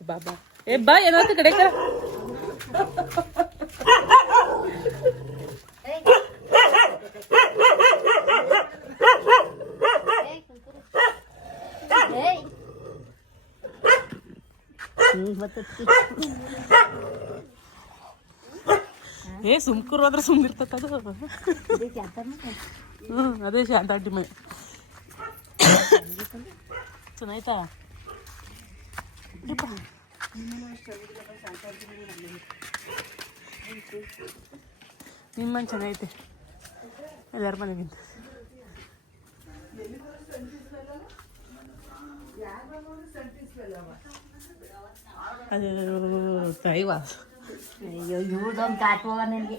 ಬಾಬಾ ಏ ಬಾ ಏನಾಯ್ತು ಕಡೆ ಕರ ಏ ಸುಮ್ಕೂರು ಆದ್ರೆ ಸುಮ್ಮಿರ್ತದ ಅದು ಹ್ಞೂ ಅದೇ ಶಾಂತಾಟಿ ಮೈ ಚೆನ್ನಾಯ್ತಾ. ನಿಮ್ಮನ್ ಚೆನ್ನಾಗೈತೆ. ಎಲ್ಲರ ಮನೆಗಿಂತ. ಅದು ತೈವಾ ಅಯ್ಯೋ, ಇವ್ರದೊಂದು ಕಾಟುವ ನನಗೆ.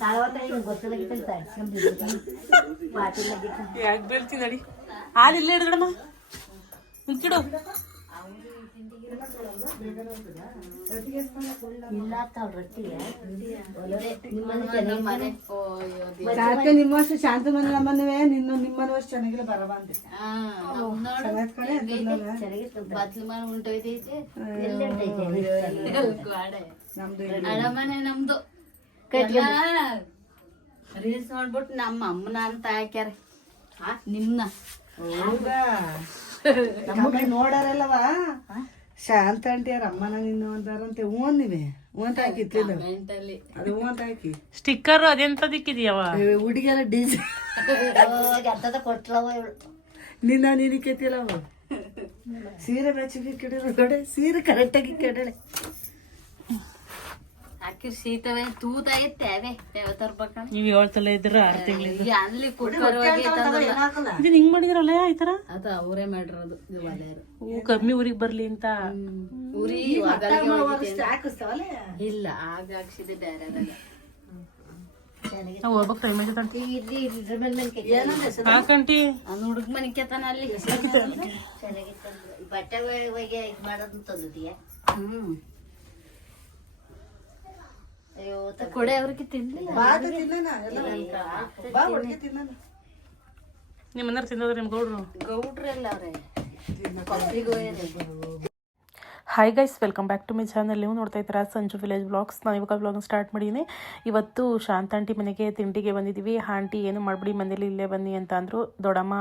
ತಾಳವತ್ತ ಹಿಂಗೆ ಗೊತ್ತಿಲ್ಲ ಯಾಕೆ ಬೀಳ್ತೀನಿ ನಡಿ ಹಾಲು ಇಲ್ಲೇ ಹಿಡ್ದಮ್ಮ ನಿಂತಿಡು. ಇಲ್ಲ ತಾವ್ ರೊಟ್ಟಿ ನಿಮ್ಮನೆ ಮನೆ ಯಾಕೆ ನಿಮ್ಮ ವರ್ಷ ಶಾಂತ ಮನೆ ನಿನ್ನ ನಿಮ್ಮನವಷ್ಟು ವರ್ಷ ಚೆನ್ನಾಗಿಲ್ಲ ಬರಬ ಅಂತ. ನಮ್ದು ರೀಲ್ಸ್ ನೋಡ್ಬಿಟ್ಟು ನಮ್ಮ ಅಮ್ಮನ ಅಂತ ಹಾಕ್ಯಾರ. ಹಾ ನಿಮ್ನ. ನಮಗೆ ನೋಡಾರಲ್ಲವ? ಶಾಂತ ಅಂಟಿಯಾರ ಅಮ್ಮನ ನಿನ್ನ ಅಂತಾರಂತೆ ಹ್ಞೂ ನೀವೇ? ಹ್ಞೂ ಅಂತ ಮೆಂಟಲಿ ಅದು ಹ್ಞೂ ಅಂತ ಹಾಕಿ. ಸ್ಟಿಕ್ಕರ್ ಅದೆಂತದಿಕ್ಕಿದ್ಯವ? ಹುಡುಗಿಯಲ್ಲ ಡಿಸ್ ಅರ್ಥದ ಕೊಟ್ಲವ ನಿನ್ನ ನೀನು ಕೆತ್ತಿಲ್ಲ ಸೀರೆ ಮ್ಯಾಚಿಗೆ ಕೆಡಲೆ ಸೀರೆ ಕರೆಕ್ಟಾಗಿ ಕೆಡಲೆ ಹಾಕಿರ್ ಶೀತವೇ ತೂತ ನೀವು ಹೇಳ್ತಲ್ಲ ಇದ್ರ ಆರು ತಿಂಗಳಿಂದ? ಅಲ್ಲಿ ಹಿಂಗ್ ಮಾಡಿದ್ರಲ್ಲ ಈ ತರ ಅದು ಅವರೇ ಮಾಡಿರೋದು ಒಲೆಯರು ಹೂ ಕಮ್ಮಿ ಊರಿಗೆ ಬರ್ಲಿ ಅಂತ. ಉರಿ ಇಲ್ಲ ಆಗ ಹಾಕ್ಸಿದೆ ಬೇರೆ ಹೋಗ್ಬೇಕು ಟೈಮ್ ಹಾಕಂಟಿ ಹುಡುಗ ಮನೆ ಕೆತ್ತಾನ ಅಲ್ಲಿ ಬಟ್ಟೆ ಮಾಡೋದು ತಂದಿದ್ದೀಯ ಹ್ಮ್. ಅಯ್ಯೋ ಕೊಡೆ ಅವ್ರಿಗೆ ತಿನ್ಲಿಲ್ಲ ನಿಮ್ಮನ್ನ ತಿನ್ನೋದ್ರಿ ನಿಮ್ ಗೌಡ್ರು? ಗೌಡ್ರೆಲ್ಲ ಅವ್ರೆ. Hi guys welcome back to my channel ನೀವು ನೋಡ್ತಾ ಇದ್ದೀರಾ ಸಂಜು ವಿಲೇಜ್ ಬ್ಲಾಗ್ಸ್ ನಾನು ಇವಾಗ ಬ್ಲಾಗ್ ಸ್ಟಾರ್ಟ್ ಮಾಡಿದ್ದೀನಿ ಇವತ್ತು ಶಾಂತ ಆಂಟಿ ಮನೆಗೆ ತಿಂಡಿಗೆ ಬಂದಿದ್ದೀವಿ ಆಂಟಿ ಏನು ಮಾಡ್ಬಿಡಿ, ಮನೇಲಿ ಇಲ್ಲೇ ಬನ್ನಿ ಅಂತ ಅಂದರು. ದೊಡ್ಡಮ್ಮ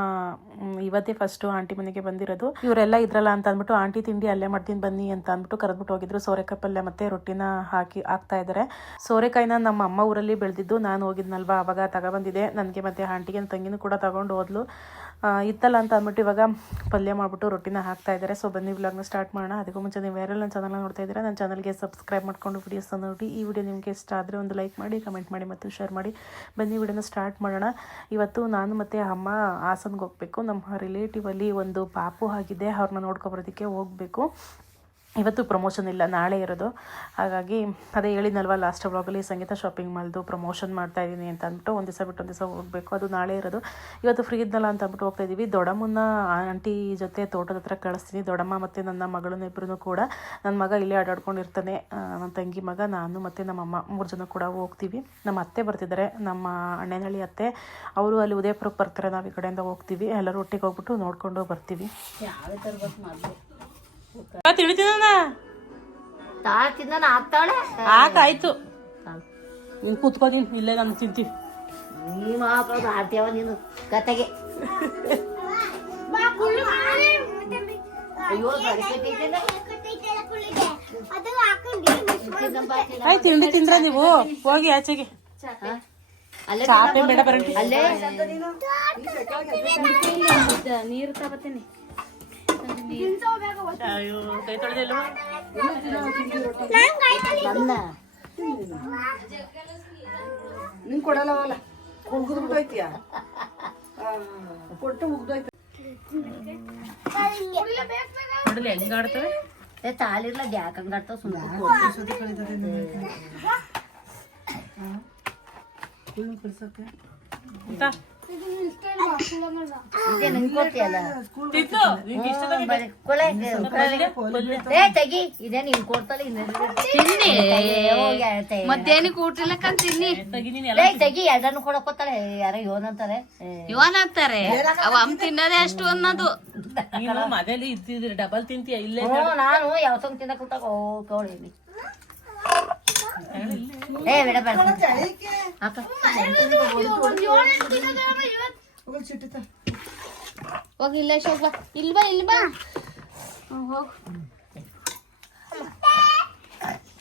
ಇವತ್ತೇ ಫಸ್ಟು ಆಂಟಿ ಮನೆಗೆ ಬಂದಿರೋದು. ಇವರೆಲ್ಲ ಇದ್ರಲ್ಲ ಅಂತ ಅಂದ್ಬಿಟ್ಟು ಆಂಟಿ ತಿಂಡಿ ಅಲ್ಲೇ ಮಾಡ್ತೀನಿ, ಬನ್ನಿ ಅಂತ ಅಂದ್ಬಿಟ್ಟು ಕರೆದ್ಬಿಟ್ಟು ಹೋಗಿದ್ರು. ಸೋರೆಕಾಯಿ ಪಲ್ಯ ಮತ್ತೆ ರೊಟ್ಟಿನ ಹಾಕಿ, ಹಾಕ್ತಾ ಇದ್ದಾರೆ ಸೋರೆಕಾಯಿನ ನಮ್ಮ ಅಮ್ಮ ಊರಲ್ಲಿ ಬೆಳೆದಿದ್ದು. ನಾನು ಹೋಗಿದ್ನಲ್ವಾ? ಅವಾಗ ತಗೊಬಂದಿದ್ದೆ. ನನಗೆ ಮತ್ತೆ ಆಂಟಿಗೆ ತಂಗಿನೂ ಕೂಡ ತಗೊಂಡು ಹೋದ್ಲು. ಇತ್ತಲ್ಲ ಅಂತ ಅಂದ್ಬಿಟ್ಟು ಇವಾಗ ಪಲ್ಯ ಮಾಡಿಬಿಟ್ಟು ರೊಟ್ಟಿನ ಹಾಕ್ತಾ ಇದ್ದಾರೆ. ಸೊ ಬನ್ನಿ ವ್ಲಾಗ್ನ ಸ್ಟಾರ್ಟ್ ಮಾಡೋಣ. ಅದಕ್ಕೂ ಮುಂಚೆ ನೀವು ಯಾರೆಲ್ಲ ನನ್ನ ಚಾನಲ್ ನೋಡ್ತಾ ಇದ್ದೀರಾ, ನನ್ನ ಚಾನಲ್ಗೆ ಸಬ್ಸ್ಕ್ರೈಬ್ ಮಾಡ್ಕೊಂಡು ವೀಡಿಯೋಸ್ ನೋಡಿ. ಈ ವಿಡಿಯೋ ನಿಮಗೆ ಇಷ್ಟ ಆದರೆ ಒಂದು ಲೈಕ್ ಮಾಡಿ ಕಮೆಂಟ್ ಮಾಡಿ ಮತ್ತು ಶೇರ್ ಮಾಡಿ. ಬನ್ನಿ ವಿಡಿಯೋನ ಸ್ಟಾರ್ಟ್ ಮಾಡೋಣ. ಇವತ್ತು ನಾನು ಮತ್ತು ಅಮ್ಮ ಹಾಸನ್ಗೆ ಹೋಗಬೇಕು. ನಮ್ಮ ರಿಲೇಟಿವಲ್ಲಿ ಒಂದು ಪಾಪು ಆಗಿದೆ. ಅವ್ರನ್ನ ನೋಡ್ಕೊಬರೋದಕ್ಕೆ ಹೋಗಬೇಕು. ಇವತ್ತು ಪ್ರಮೋಷನ್ ಇಲ್ಲ, ನಾಳೆ ಇರೋದು. ಹಾಗಾಗಿ ಅದೇ ಹೇಳಿದ್ನಲ್ವ ಲಾಸ್ಟ್ ವ್ಲಾಗಲ್ಲಿ ಸಂಗೀತ ಶಾಪಿಂಗ್ ಮಾಡಿದು ಪ್ರಮೋಷನ್ ಮಾಡ್ತಾ ಇದ್ದೀನಿ ಅಂತ ಅಂದ್ಬಿಟ್ಟು ಒಂದು ದಿವಸ ಬಿಟ್ಟು ಒಂದು ದಿವಸ ಹೋಗಬೇಕು, ಅದು ನಾಳೆ ಇರೋದು. ಇವತ್ತು ಫ್ರೀ ಇದ್ನಲ್ಲ ಅಂತ ಅಂದ್ಬಿಟ್ಟು ಹೋಗ್ತಾ ಇದ್ದೀವಿ ದೊಡ್ಡಮ್ಮನ ಆಂಟಿ ಜೊತೆ ತೋಟದ ಹತ್ರ ಕಳಿಸ್ತೀನಿ. ದೊಡ್ಡಮ್ಮ ಮತ್ತು ನನ್ನ ಮಗಳನ್ನ ಇಬ್ಬರೂ ಕೂಡ ನನ್ನ ಮಗ ಇಲ್ಲೇ ಆಡಾಡ್ಕೊಂಡಿರ್ತಾನೆ ನನ್ನ ತಂಗಿ ಮಗ, ನಾನು ಮತ್ತು ನಮ್ಮಮ್ಮ ಮೂರು ಜನ ಕೂಡ ಹೋಗ್ತೀವಿ. ನಮ್ಮ ಅತ್ತೆ ಬರ್ತಿದ್ದಾರೆ, ನಮ್ಮ ಅಣ್ಣನಹಳ್ಳಿ ಅತ್ತೆ. ಅವರು ಅಲ್ಲಿ ಉದಯಪುರಕ್ಕೆ ಬರ್ತಾರೆ, ನಾವು ಈ ಕಡೆಯಿಂದ ಹೋಗ್ತೀವಿ. ಎಲ್ಲರೂ ಒಟ್ಟಿಗೆ ಹೋಗ್ಬಿಟ್ಟು ನೋಡಿಕೊಂಡು ಬರ್ತೀವಿ. ಯಾವೇ ತಿಂದ ಹಾಕ್ತಾಳೆ ಆಯ್ತು. ನೀನು ಇಲ್ಲೇ ನಾನು ತಿಂತೀವಿ ನೀ ಮಾತ್ರ ಆಡ್ತೇವ ನೀನು ಕತೆಗೆ. ಅಯ್ಯೋ ಬಡಕತ್ತೈತಲ್ಲ. ಆಯ್ತು ತಿಂಡಿ ತಿಂದ್ರ ನೀವು? ಹೋಗಿ ಆಚೆಗೆ. ಚಾಪೆ. ಬೇಡ ಅಲ್ಲೇ? ನೀರು ತಗೋತೀನಿ. ಕೈ ತೊಳೆದಿಲ್ವ ನಿಂಗೆ ಕೊಡಲ್ಲವಲ್ಲ ಕುಗ್ದು ಬಿಟ್ಟೋಯ್ತೀಯ ಕೊಟ್ಟು ಮುಗ್ದೋಯ್ತು ನೋಡಲಿ ಹೆಂಗ ಆಡ್ತವೆ ಏ ತಾಳಿರ್ಲ ಹಂಗ ಆಡ್ತಾವ ಸುಮ್ಮನೆ ಕುಳ್ಳು ಕಳ್ಸಕ್ಕೆ ಅಂತ ನಿಂಗ್ ಕೊಡ್ತೀಯಲ್ಲ ತಿನ್ನು. ಹ್ಮ್, ತೆಗಿ. ಹೋಗಿ ಎರಡನ್ನು ಕೊಡಕೋತಾರೆ ಯಾರ ಯೋನಂತಾರೆ ಅಂತಾರೆ. ಇವನ್ ಅಂತಾರೆ. ಅವ ಅಮ್ಮ ತಿನ್ನೋದೇ ಅಷ್ಟು ಅನ್ನೋದು. ನೀನು ಮನೇಲಿ ಇದ್ದಿದ್ರೆ ಡಬಲ್ ತಿಂತೀಯ? ಇಲ್ಲೇ ನಾನು ಯಾವ ತಿನ್ನಕ್ ಕೂತಾಗ? ಓ ಕವಳಿ ಏ ಬೇಡ ಬೇಡ. ಹೋಗಿ ಇಲ್ಲ ಶೋಭಾ ಇಲ್ವಾ ಇಲ್ವಾ ಹೋಗ್.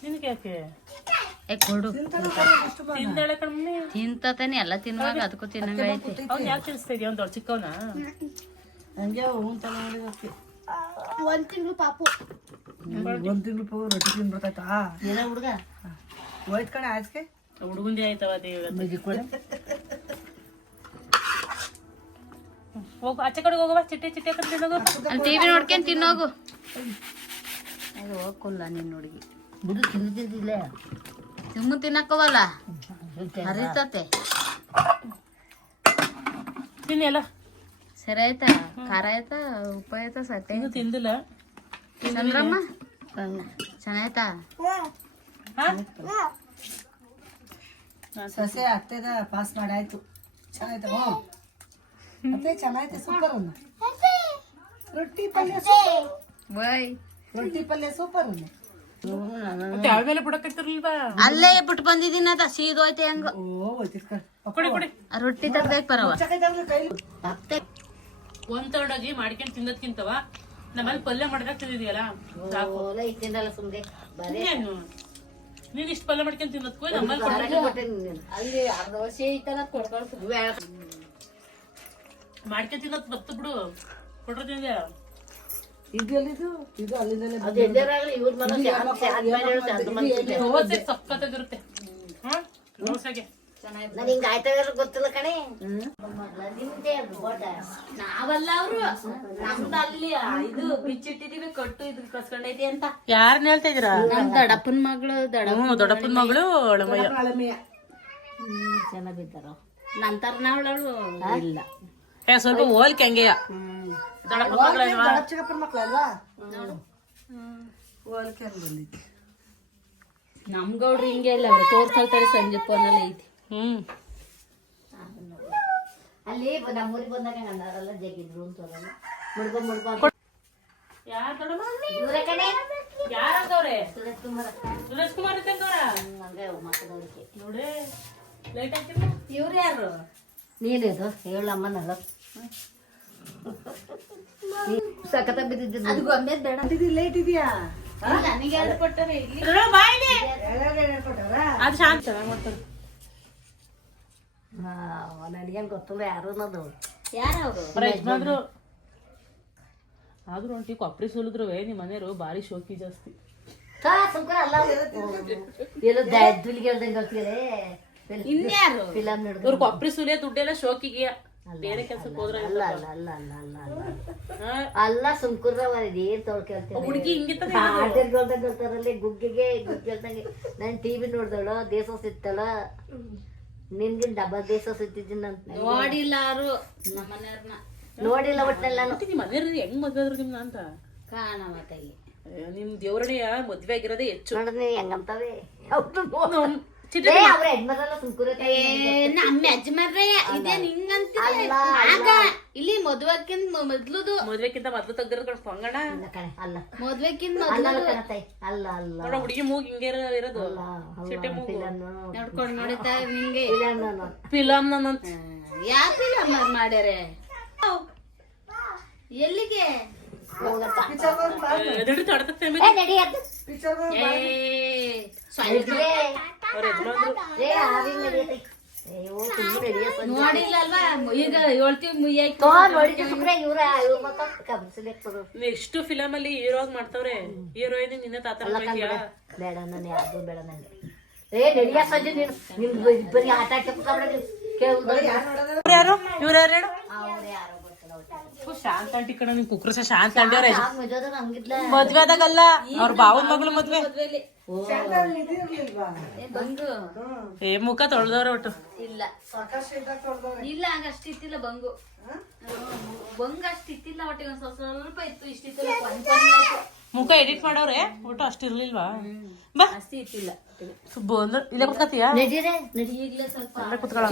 ನಿನಗೆ ಯಾಕೆ? ಏ ಕೊಡು. ತಿಂತಾನೆ ಎಲ್ಲ ತಿನ್ನುವಾಗ ಅದಕ್ಕೂ ತಿನ್ನಂಗ ಐತಿ. ಅವ್ನು ಯಾಕೆ ತಿನ್ಸ್ತಾ ಇದೀಯ? ಅವ್ನು ದೊಡ್ಡ ಚಿಕ್ಕವನ? ಹಂಗೆ ಹ್ಞೂ ತಲೆ ಮಾಡಿದಕ್ಕೆ ಒಂದ್ ತಿಂಗಳು ಪಾಪು. ಒಂದು ತಿಂಗಳು ಪೋ ರೊಟ್ಟಿ ತಿಂದು ಬರ್ತಾಯ್ತಾ ಏನ ಹುಡುಗ? ಹೋಯ್ತು ಕಣೆ ಆಚೆಗೆ. ಹುಡುಗಂದಿ ಆಯ್ತವ ಹೋಗು ಆಚೆ ಕಡೆ ಹೋಗುವ ಚಿಟ್ಟೆ ಚಿಟ್ಟೆ ಕಡೆ ತಿನ್ನೋಗು. ಟಿವಿ ನೋಡ್ಕೊಂಡು ತಿನ್ನೋಗು. ಅದು ಹೋಗಲ್ಲ ನಿನ್ನ ಹುಡುಗಿ. ಬಿಡು ತಿಂದಿದ್ದಿಲ್ಲ ಸುಮ್ಮನೆ ತಿನ್ನಕ್ಕವಲ್ಲ ಹರಿತತೆ. ತಿನ್ನಿ ಎಲ್ಲ. ಸರಿ ಆಯ್ತಾ? ಖಾರ ಆಯ್ತಾ? ಉಪ್ಪು ಆಯ್ತಾ? ಸಟ್ಟೆ ತಿಂದಿಲ್ಲ. ಚಂದ್ರಮ್ಮ? ಚೆನ್ನಾಯ್ತಾ? ಸೊಸೆ ಅತ್ತೆದ ಪಾಸ್ ಮಾಡಾಯ್ತು. ಚೆನ್ನಾಯ್ತು? ಹ್ಞೂ ಅತ್ತೆ ಚೆನ್ನಾಯ್ತು ಸೂಪರ್ ಅನ್ನ ರೊಟ್ಟಿ ಪಲ್ಯ ಸೂಪರ್ ರೊಟ್ಟಿ ಪಲ್ಯ ಸೂಪರ್ ಬಿಡಕತ್ತಿರ್ಲಿಲ್ವಾ ಅಲ್ಲೇ ಬಿಟ್ಟು ಬಂದಿದ್ದೀನಿ ಅದ ಸೀದೋಯ್ತೆ ಹಂಗ. ಓ ಹೋಯ್ತಿರ್ಕ ಕೊಡಿ ಕೊಡಿ. ಆ ರೊಟ್ಟಿ ತರ್ಬೇಕು ಬರವ ಒಂದ್ ತರಡಾಗಿ ಮಾಡ್ಕೊಂಡು ತಿನ್ನೋದ್ಕಿಂತವ ನಮ್ಮಲ್ಲಿ ಪಲ್ಯ ಮಾಡ್ದಾಗ ತಿಂದಿದ್ಯಲ್ಲ ಸಾಕು ನೀನ್ ಇಷ್ಟ ಪಲ್ಯ ತಿನ್ನತ್ ತಿನ್ನೋದ್ಕು ನಮ್ಮಲ್ಲಿ ಹೊರಗೆ ಕೊಟ್ಟೆ ನೀನು. ಅಲ್ಲಿ ಅರ್ಧ ವರ್ಷ ಐತಲ್ಲ ಕೊಡ್ಕೊಳ್ತು ಮಾಡ್ಕೊಂಡ್ ತಿನ್ನೋದ್ ಬತ್ತು ಬಿಡು. ಕೊಟ್ರೆ ತಿಂದ್ಯಾ ಇದು ಅಲ್ಲಿಂದಲೇ ಅದು ಎದ್ದೇರಾಗಲಿ ಇವ್ರ ಮನೆ ಸಕ್ಕತ್ತಾಗಿರುತ್ತೆ ಹ್ಮ್ ದೋಸೆಗೆ ಹಿಂಗ ಗೊತ್ತಿಲ್ಲ ಕಣೆ. ನಿಮ್ದೇ ಅದು ಬೋಟ. ನಾವಲ್ಲ ಅವ್ರು. ನಮ್ದು ಅಲ್ಲಿ ಇದು ಬಿಚ್ಚಿಟ್ಟಿದೀವಿ ಕಟ್ಟು ಇದ್ರ ಕಸ್ಕೊಂಡೈತಿ ಅಂತ. ಯಾರನ್ನ ಹೇಳ್ತಾ ಇದೀರಾ ನಮ್ ದಡಪ್ಪನ್ ಮಗಳು ದೊಡ್ಡಪ್ಪನ ಮಗಳು ಚೆನ್ನಾಗಿದ್ದಾರ ನಂತರ ನಾವಳು ಇಲ್ಲ. ಏ ಸ್ವಲ್ಪ ಹೋಲ್ಕೆ ಹಂಗೆಯ? ದೊಡ್ಡಪ್ಪನ ಚಿಕ್ಕಪ್ಪನ ಹೋಲ್ಕೆ ಹಂಗ್ ಬಂದಿತ್ತು ನಮ್ ಗೌಡ್ರು ಹಿಂಗೆ ಇಲ್ಲ ಅವ್ರು ತೋರ್ಸಲ್ತಾರೆ ಸಂಜೆ ಫೋನಲ್ಲಿ ಐತಿ. ಹ್ಮ್. ಅಲ್ಲಿ ನಮ್ಮೂರಿಗೆ ಬಂದಾಗ ಗಂಡಾರೆಲ್ಲ ಜಗಿದ್ರು ಅಂತ ಯಾರ್ ದೊಡ್ಡಮ್ಮ ಇವ್ರ ಸುರೇಶ್ ಕುಮಾರ. ಸುರೇಶ್ ಕುಮಾರ್ ಇದ್ದಂಗವ್ರ? ಹಂಗೆ ಮಾತಾಡೋದಕ್ಕೆ ನೋಡೇ ಲೈಟ್ ಹಾಕಿಲ್ಲ ಇವ್ರು ಯಾರು? ನೀನಿದು ಹೇಳಮ್ಮನಲ್ಲ ಸಖತ ಬಿದ್ದಿದ್ದು ಅದು ಗೊಂಬೆ ಬೇಡ. ಲೈಟ್ ಇದೆಯಾ? ನನಗೆ ಎರಡು ಕೊಟ್ಟರೆ ಇಲ್ಲಿ. ಅದು ಶಾಂತ. ಮಾಡ್ತಾರೆ ನನಗೇನು ಗೊತ್ತಿಲ್ಲ ಯಾರು ಅನ್ನೋದು. ಯಾರು ಅವ್ರ? ಯಜಮಾನ್ರು. ಆದ್ರೂ ಒಂಟಿ ಕೊಪ್ಪರಿ ಸುಲಿದ್ರು ನಿಮ್ಮ ಮನೆಯವರು ಭಾರಿ ಶೋಕಿ ಜಾಸ್ತಿ. ಸಾ ಸುಮ್ಕರ ಅಲ್ಲ ಎಲ್ಲೋ ದುಲಿಗೆ ಹೇಳ್ದಂಗೆ ಗೊತ್ತಿದೆ ಇನ್ಯಾರು? ಫಿಲಮ್ ನೋಡಿದ್ರು ಇವ್ರು ಕೊಪ್ಪರಿ ಸುಲಿಯ ದುಡ್ಡೆಲ್ಲ ಶೋಕಿಗೆ. ಬೇರೆ ಕೆಲ್ಸಕ್ಕೆ ಹೋದ್ರೆ ಅಲ್ಲ ಅಲ್ಲ ಅಲ್ಲ ಅಲ್ಲ ಅಲ್ಲ. ಅಲ್ಲ ಅಲ್ಲ ಸುಮ್ಕುರ್ರವ ಇದೇನ್ ತೊಳ್ಕೊಳ್ತೇವೆ ಹುಡ್ಗಿ ಹಿಂಗಿತ್ತ ಹಾಡಿರ್ಗಳ್ದಾಗ ಹೇಳ್ತಾರಲ್ಲಿ ಗುಗ್ಗಿಗೆ ಗುಗ್ಗಿ ಹೇಳ್ದಂಗೆ. ನಾನು ಟಿವಿ ನೋಡ್ದಳು ದೇಶ ಸಿತ್ತಳ ನಿನ್ಗಿನ್ ಡಬಲ್ ದೇಶ ಸಿತ್ತಿದ್ದೀನಿ ಅಂತ ನೋಡಿಲ್ಲ ಯಾರು ನಮ್ಮ ಮನೆಯವ್ರನ್ನ. ನೋಡಿಲ್ಲ ಒಟ್ಟೆಲ್ಲ ನಿಮ್ಮ ಮನೆಯವ್ರು ಹೆಂಗ್ ಮದ್ವೆ ಆದ್ರು ನಿಮ್ನ ಅಂತ? ಕಾಣ ಮಾತಾಗಿ ನಿಮ್ ದೇವ್ರಣೆಯ ಮದ್ವೆ ಆಗಿರೋದೇ ಹೆಚ್ಚು. ನೋಡಿದ್ನಿ ಹೆಂಗಂತವೇ? ಹೌದು ನಮ್ಮ ಯಜಮಾನ್ರೆ ಇದೇ ನಿಂಗಂತ ಆಗ ಇಲ್ಲಿ ಮದ್ವೆಕ್ಕಿಂತ ಮೊದ್ಲುದು ಮದ್ವೆಕ್ಕಿಂತ ಮೊದ್ಲು ತೆಗ್ದಿರೋದ್ ಪಂಗಡ ಅಲ್ಲ. ಮದ್ವೆಕ್ಕಿಂತ ಅಲ್ಲ ಅಲ್ಲ ಅಲ್ಲ ನೋಡ ಹುಡುಗಿ ಮೂಗ್ ಹಿಂಗೆ ಇರೋ- ಇರೋದು. ಚಿಟ್ಟೆ ಮೂಗು. ನೋಡ್ಕೊಂಡು ನೋಡಿತಾ ನಿಂಗೆ. ಫಿಲಮ್ ಫಿಲಮ್ ನಂತ ಯಾವ ಫಿಲಮ್ ಮಾಡ್ಯಾರೆ? ಎಲ್ಲಿಗೆ? ನೋಡಿಲ್ಲ ಅಲ್ವಾ ಈಗ ಹೇಳ್ತೀವಿ ನೆಕ್ಸ್ಟ್ ಫಿಲಮ್ ಅಲ್ಲಿ ಹೀರೋ ಆಗಿ ಮಾಡ್ತಾವ್ರೆ ಹೀರೋಯಿನ್ ನಿನ್ನ ತಾತ ಬೇಡ ನಾನು ಯಾವ್ದು ಬೇಡ ನಂಗೆ. ಏ ನಡಿಯ ಸಜ್ಜೆ ನೀನು? ಬರೀ ಆಟ ಆಡ್ತಾ ಕೂತ್ಕೊಂಡ್ರೆ ಯಾರು? ಇವ್ರು ಯಾರು ಹೇಳು? ಅವ್ರು ಯಾರೋ? ಶಾಂತ ಆಂಟಿ ಕಣ ನಿಮ್ ಕುಕ್ರಸ ಶಾಂತ ಆಂಟಿ ಅವ್ರೆ ಯಾಕ್ ಮಜಾದ ಹಂಗಿದ್ಲ ಮದ್ವೆ ಆದಾಗಲ್ಲ ಅವ್ರ ಬಾವನ್ ಮಗಳು ಮದ್ವೆ. ಏ ಮುಖ ತೊಳ್ದೋರ ಒಟ್ಟು. ಇಲ್ಲ. ತೊಳ್ದವ್ರೆ. ಇಲ್ಲ ಹಂಗ ಅಷ್ಟಿತ್ತಿಲ್ಲ ಬಂಗು. ಬಂಗ್ ಅಷ್ಟಿತ್ತಿಲ್ಲ ಒಟ್ಟಿಗೆ ಒಂದ್ ಸ್ವಲ್ಪ ಸ್ವಲ್ಪ ಇತ್ತು ಇಷ್ಟಿತ್ತಿಲ್ಲ ಮುಖ ಎಡಿಟ್ ಮಾಡೋರೆ ಒಟ್ಟು ಅಷ್ಟಿರ್ಲಿಲ್ವಾ ಬಾ. ಅಷ್ಟು ಇತ್ತಿಲ್ಲ. ಸುಬ್ಬು ಅಂದ್ರೆ ಇಲ್ಲೇ ಅಲ್ಲೇ ಕುತ್ಕೊಳ್ಳೋ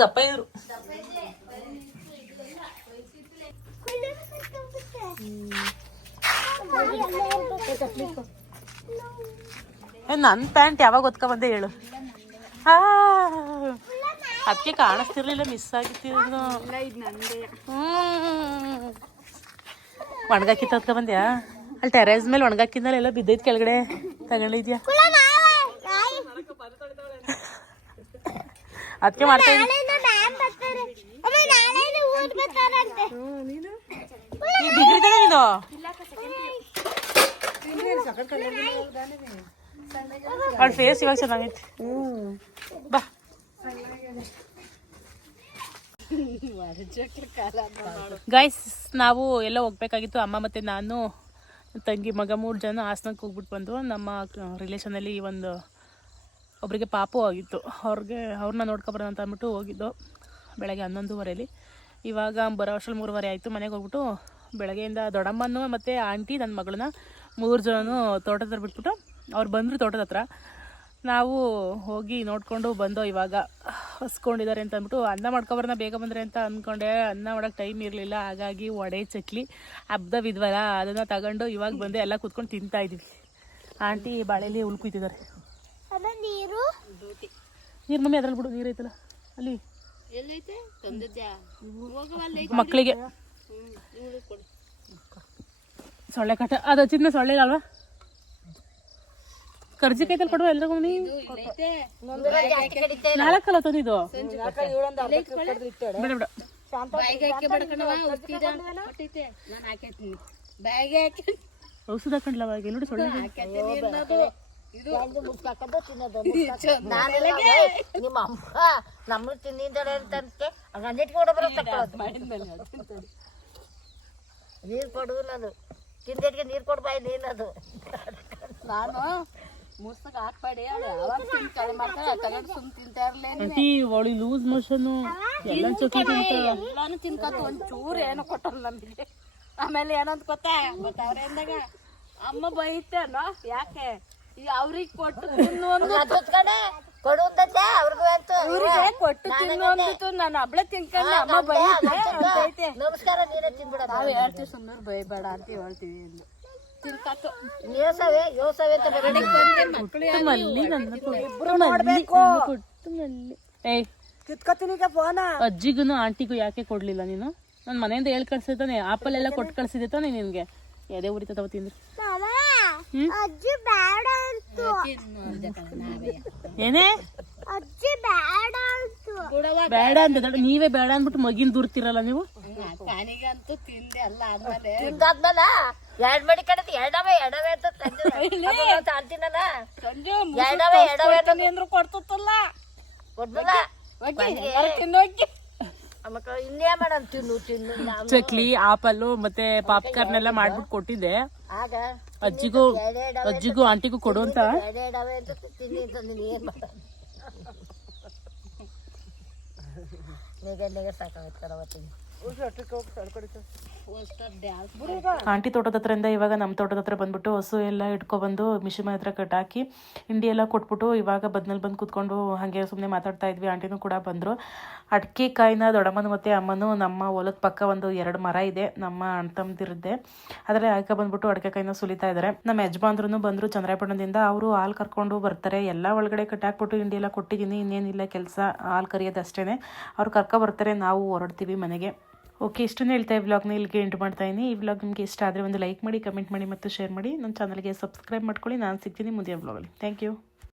ದಪ್ಪ ಇದ್ರು. ಏ, ನನ್ ಪ್ಯಾಂಟ್ ಯಾವಾಗ ಒತ್ಕ ಬಂದೆ ಹೇಳು ಅದಕ್ಕೆ ಕಾಣಿಸ್ತಿರ್ಲಿಲ್ಲ ಮಿಸ್ ಆಗಿತ್ತಿರೋದು ಹ್ಮ್ ಒಣಗಾಕಿ ತತ್ಕ ಬಂದ್ಯಾ ಅಲ್ಲಿ ಟೆರೇಸ್ ಮೇಲೆ ಒಣಗಾಕಿದ್ಮೇಲೆ ಎಲ್ಲ ಬಿದ್ದೈತ್ ಕೆಳಗಡೆ ತಗೊಂಡಿದ್ಯಾ ಅದಕ್ಕೆ ಮಾಡ್ತಾ ಅವಳ ಫೇಸ್ ಇವಾಗ ಚೆನ್ನಾಗೈತಿ. ಬಾ. ಗೈಸ್ ನಾವು ಎಲ್ಲ ಹೋಗ್ಬೇಕಾಗಿತ್ತು. ಅಮ್ಮ ಮತ್ತು ನಾನು ತಂಗಿ ಮಗ ಮೂರು ಜನ ಹಾಸನಕ್ಕೆ ಹೋಗ್ಬಿಟ್ಟು ಬಂದು ನಮ್ಮ ರಿಲೇಷನಲ್ಲಿ ಒಂದು ಒಬ್ಬರಿಗೆ ಪಾಪು ಆಗಿತ್ತು. ಅವ್ರಿಗೆ ಅವ್ರನ್ನ ನೋಡ್ಕೊಬರೋಣ ಅಂತ ಅಂದ್ಬಿಟ್ಟು ಹೋಗಿದ್ದು ಬೆಳಗ್ಗೆ ಹನ್ನೊಂದುವರೆಯಲ್ಲಿ ಇವಾಗ ಬರೋ ವರ್ಷದಲ್ಲಿ ಮೂರುವರೆ ಆಯಿತು, ಮನೆಗೆ ಹೋಗ್ಬಿಟ್ಟು ಬೆಳಗ್ಗೆಯಿಂದ ದೊಡ್ಡಮ್ಮನೂ ಮತ್ತು ಆಂಟಿ ನನ್ನ ಮಗಳನ್ನ ಮೂರು ಜನನೂ ತೋಟದ ಬಿಟ್ಬಿಟ್ಟು ಅವ್ರು ಬಂದರು ತೋಟದ ಹತ್ರ. ನಾವು ಹೋಗಿ ನೋಡಿಕೊಂಡು ಬಂದೋ ಇವಾಗ. ಹೊಸ್ಕೊಂಡಿದ್ದಾರೆ ಅಂತ ಅಂದ್ಬಿಟ್ಟು ಅನ್ನ ಮಾಡ್ಕೊಬರೋಣ ಬೇಗ ಬಂದರೆ ಅಂತ ಅಂದ್ಕೊಂಡೆ ಅನ್ನ ಮಾಡೋಕ್ಕೆ ಟೈಮ್ ಇರಲಿಲ್ಲ, ಹಾಗಾಗಿ ವಡೆ, ಚಕ್ಲಿ, ಹಬ್ಬದ ವಿದ್ವಲ್ಲ ಅದನ್ನು ತಗೊಂಡು ಇವಾಗ ಬಂದೆ ಎಲ್ಲ ಕೂತ್ಕೊಂಡು ತಿಂತಾ ಇದ್ವಿ. ಆಂಟಿ ಬಾಳೆಲಿ ಉಳ್ಕು ನೀರು. ನೀರು ಮಮ್ಮಿ ಅದ್ರಲ್ಲಿ ಬಿಡು ನೀರು ಐತಲ್ಲ. ಅಲ್ಲಿ. ಎಲ್ಲೈತೆ? ಮಕ್ಕಳಿಗೆ ಸೊಳ್ಳೆ ಕಟ್ಟ ಅದು ಚಿನ್ನ ಸೊಳ್ಳೆ ಅಲ್ವಾ? ತಲ್ ಕೊಡುವ ಎಲ್ರಿಗೂ ನಾಲ್ಕಲ್ಲ ತಂದಿದ್ದು? ಬಿಡ ಬಿಡ. ಬಾಯಿಗೆ ಹಾಕಿ ಬಡ್ಕಣವ? ಉಸ್ತಿದ ಕೊಟ್ಟೈತೆ ನಾನು ಹಾಕೈತೀನಿ. ಬಾಯಿಗೆ ಹಾಕಿ. ಔಷಧ ಹಾಕೊಂಡ್ಲವ ಈಗ ನೋಡಿ ಸೊಳ್ಳೆ ನಿಮ್ಮ ಅಮ್ಮ ನಮ್ಮ ಅಂತಂತೆ. ಗಂಜಿಟ್ಗೆ ಕೊಡೋಬ್ರ ತಕೊಳ್ಳೋದು ನೀರು ಕೊಡು ಅದು. ತಿಂದಿಟ್ಗೆ ನೀರು ಕೊಡ್ಬಾಯಿ ನೀನದು. ನಾನು ಹಾಕ್ಬೇಡಿ ಸುಮ್ ಲೂಸ್ ಮೋಷನ್ ಎಲ್ಲ ಚೊಕ್ಕಿ ತಿಂತಾಳ ಎಲ್ಲಾನು ತಿನ್ಕೊತ ಒಂಚೂರು ಏನೋ ಕೊಟ್ಟಲ್ಲ ನಮಗೆ. ಆಮೇಲೆ ಏನಂತ ಗೊತ್ತಾ? ಗೊತ್ತಾವ್ರೆ ಅಂದಾಗ ಅಮ್ಮ ಬೈತೇನೋ ಯಾಕೆ? ಅವ್ರಿಗೆ ಕೊಟ್ಟು ತಿನ್ನು ಒಂದು ಕಡೆ ಕೊಡುವುದಂತೆ ಅವ್ರಿಗೂ ಅಂತ. ಇವ್ರಿಗೆ ಕೊಟ್ಟು ತಿನ್ನು ಅಂದಿತ್ತು ನಾನು ಹಬ್ಳ ತಿನ್ಕೊಂಡೆ ಅಮ್ಮ ಬೈತೆ ಅಂತೈತೆ. ನಮಸ್ಕಾರ ನೀರೇ ತಿನ್ಬಿಡೋದು. ನಾವ್ ಹೇಳ್ತೀವಿ ಸುಮ್ಮನೆ ಬೈಬೇಡ ಅಂತ ಹೇಳ್ತೀವಿ ಎಂದು ತಿನ್ಕತ್ತು ಯೋಸವೆ ಯೋಸವೆ ಅಂತ ಬರೋದು ಬಂದೆ ಮಕ್ಕಳು ಮಲ್ಲಿ ನನ್ನ ಕೊಟ್ಟು ಮಲ್ಲಿ ನನ್ನ ಕೊಟ್ಟು ಮಲ್ಲಿ. ಏಯ್ ಕಿತ್ಕೊತೀನಿಗ ಫೋನ. ಅಜ್ಜಿಗೂ ಆಂಟಿಗೂ ಯಾಕೆ ಕೊಡ್ಲಿಲ್ಲ ನೀನು? ನನ್ನ ಮನೆಯಿಂದ ಹೇಳಿ ಕಳ್ಸಿದ್ದಾನೆ ಆಪಲ್ ಎಲ್ಲ ಕೊಟ್ಟು ಕಳ್ಸಿದೆ ತಾನೆ ನಿನ್ಗೆ. ಎದೆ ಉರಿತದವ ತಿಂದ್ರೆ. ಅಜ್ಜಿ ಬೇಡ. ಏನೇ? ಅಜ್ಜಿ ಬೇಡ ಅಂತು. ಬೇಡ ಅಂತ ನೀವೇ ಬೇಡ ಅಂದ್ಬಿಟ್ಟು ಮಗಿನ ದೂರ್ತಿರಲ್ಲ ನೀವು? ಕಾನಿಗಂತೂ ತಿಂದೆ ಅಲ್ಲ ಆದ್ಮೇಲೆ ತಿಂದಾದ್ಮೇಲ? ಎರಡ್ ಮಡಿ ಕಡತಿ ಎರಡವೆ ಎರಡವೆ ಅಂತ ಅಂತೀನಲ್ಲ ಎರಡವೆ ಎರಡವೆ ಅಂದ್ರು ಕೊಡ್ತಲ್ಲ ಚಕ್ಲಿ ಆಪಲ್ಲು ಮತ್ತೆ ಪಾಪ್ಕಾರ್ನ್ ಎಲ್ಲ ಮಾಡ್ಬಿಟ್ಟು ಕೊಟ್ಟಿದ್ದೆ. ಆಗ ಅಜ್ಜಿಗೂ ಅಜ್ಜಿಗೂ ಆಂಟಿಗೂ ಕೊಡು ಅಂತ ಎರಡೆ ಎರಡವೆ ಅಂತ ತಿನ್ನಿ ಅಂತಂದಿನಿ ಏನ್ ಮಾಡೋದು ನೆಗೆ ನೆಗೆ ಸಾಕಾಗತ್ತೆ ಕಡವತ್ತಿಗೆ ಆಂಟಿ ತೋಟದ ಹತ್ರದಿಂದ ಇವಾಗ ನಮ್ಮ ತೋಟದ ಹತ್ರ ಬಂದ್ಬಿಟ್ಟು ಹಸು ಎಲ್ಲ ಇಟ್ಕೊಬಂದು ಮಿಷಿನ್ ಹತ್ರ ಕಟ್ಟಾಕಿ ಹಿಂಡಿ ಎಲ್ಲ ಕೊಟ್ಬಿಟ್ಟು ಇವಾಗ ಬದ್ನಲ್ಲಿ ಬಂದು ಕೂತ್ಕೊಂಡು ಹಾಗೆ ಸುಮ್ಮನೆ ಮಾತಾಡ್ತಾ ಇದ್ವಿ. ಆಂಟಿನೂ ಕೂಡ ಬಂದರು. ಅಡಿಕೆ ಕಾಯಿನ ದೊಡ್ಡಮ್ಮನ ಮತ್ತು ಅಮ್ಮನೂ ನಮ್ಮ ಹೊಲದ ಪಕ್ಕ ಒಂದು ಎರಡು ಮರ ಇದೆ. ನಮ್ಮ ಅಣ್ಣ ಅದರಲ್ಲಿ ಆಯ್ಕೆ ಬಂದ್ಬಿಟ್ಟು ಅಡಿಕೆ ಕಾಯಿನ ಸುಲಿತಾ ಇದ್ದಾರೆ ನಮ್ಮ ಯಜಮಾನ್ರು ಬಂದರು ಚಂದ್ರಾಯಪಟ್ಟಣದಿಂದ ಅವರು ಹಾಲು ಕರ್ಕೊಂಡು ಬರ್ತಾರೆ. ಎಲ್ಲ ಒಳಗಡೆ ಕಟ್ಟಾಕ್ಬಿಟ್ಟು ಹಿಂಡಿ ಎಲ್ಲ ಕೊಟ್ಟಿದ್ದೀನಿ. ಇನ್ನೇನಿಲ್ಲ, ಕೆಲಸ ಹಾಲು ಕರಿಯೋದಷ್ಟೇ ಅವ್ರು ಕರ್ಕೊ ಬರ್ತಾರೆ. ನಾವು ಹೊರಡ್ತೀವಿ ಮನೆಗೆ. ಓಕೆ, ಇಷ್ಟನ್ನು ಹೇಳ್ತಾ ಈ ವ್ಲಾಗ್ನ ಇಲ್ಲಿಗೆ ಎಂಟು ಮಾಡ್ತಾ ಇದ್ದೀನಿ ಈ ವ್ಲಾಗ್ ನಿಮಗೆ ಇಷ್ಟ ಆದರೆ ಒಂದು ಲೈಕ್ ಮಾಡಿ ಕಮೆಂಟ್ ಮಾಡಿ ಮತ್ತು ಶೇರ್ ಮಾಡಿ. ನನ್ನ ಚಾನಲ್ಗೆ ಸಬ್ಸ್ಕ್ರೈಬ್ ಮಾಡ್ಕೊಳ್ಳಿ. ನಾನು ಸಿಗ್ತೀನಿ ಮುಂದಿನ ವ್ಲಾಗಲ್ಲಿ ಥ್ಯಾಂಕ್ ಯು